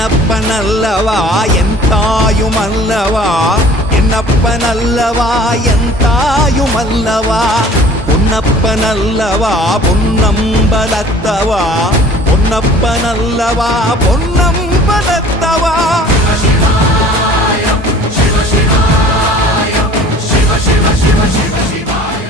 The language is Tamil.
என்னப்பனல்லவா N தாயுமல்லவா, என்னப்பனல்லவா N தாயுமல்லவா, பொன்னப்பனல்லவா பொன்னம்பலத்தவா, பொன்னப்பனல்லவா பொன்னம்பலத்தவா. Shiva Shiva Shiva Shiva Shiva Shiva Shiva Shiva